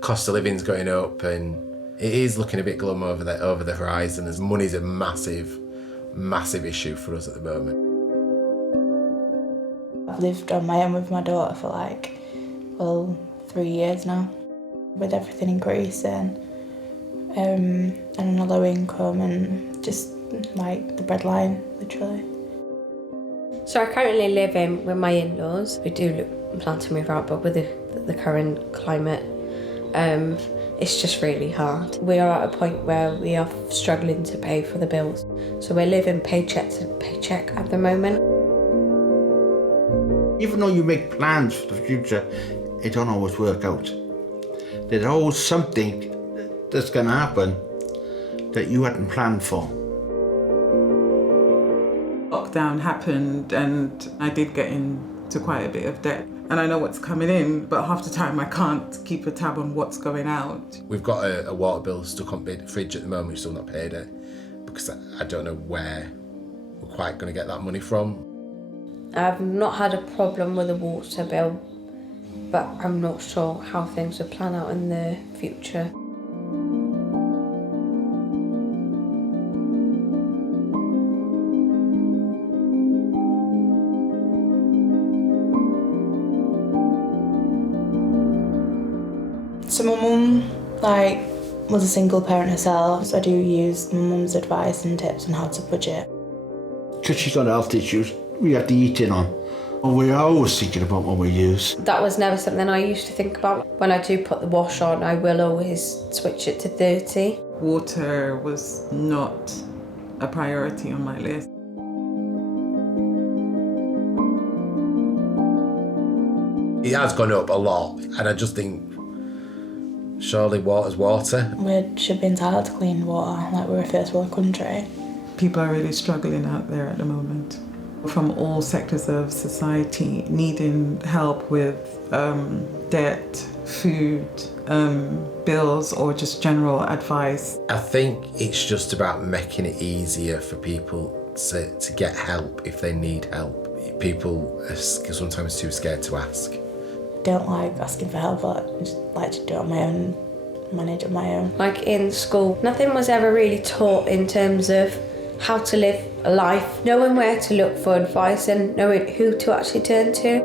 cost of living's going up, and it is looking a bit glum over the horizon, as money's a massive issue for us at the moment. I've lived on my own with my daughter for 3 years now. With everything increasing, and on a low income, and just the breadline, literally. So I currently live in with my in-laws. We do plan to move out, but with the current climate, it's just really hard. We are at a point where we are struggling to pay for the bills. So we're living paycheck to paycheck at the moment. Even though you make plans for the future, it don't always work out. There's always something that's going to happen that you hadn't planned for. Lockdown happened and I did get into quite a bit of debt. And I know what's coming in, but half the time I can't keep a tab on what's going out. We've got a water bill stuck on the fridge at the moment. We've still not paid it because I don't know where we're quite going to get that money from. I've not had a problem with the water bill, but I'm not sure how things will plan out in the future. So my mum, was a single parent herself, so I do use my mum's advice and tips on how to budget. Because she's got health issues, we have to eat in on. We're always thinking about what we use. That was never something I used to think about. When I do put the wash on, I will always switch it to 30. Water was not a priority on my list. It has gone up a lot, and I just think surely water's water. We should be entitled to clean water, we're a first world country. People are really struggling out there at the moment. From all sectors of society, needing help with debt, food, bills, or just general advice. I think it's just about making it easier for people to get help if they need help. People are sometimes too scared to ask. Don't like asking for help, I just like to do it on my own, manage on my own. In school, nothing was ever really taught in terms of how to live a life, knowing where to look for advice and knowing who to actually turn to.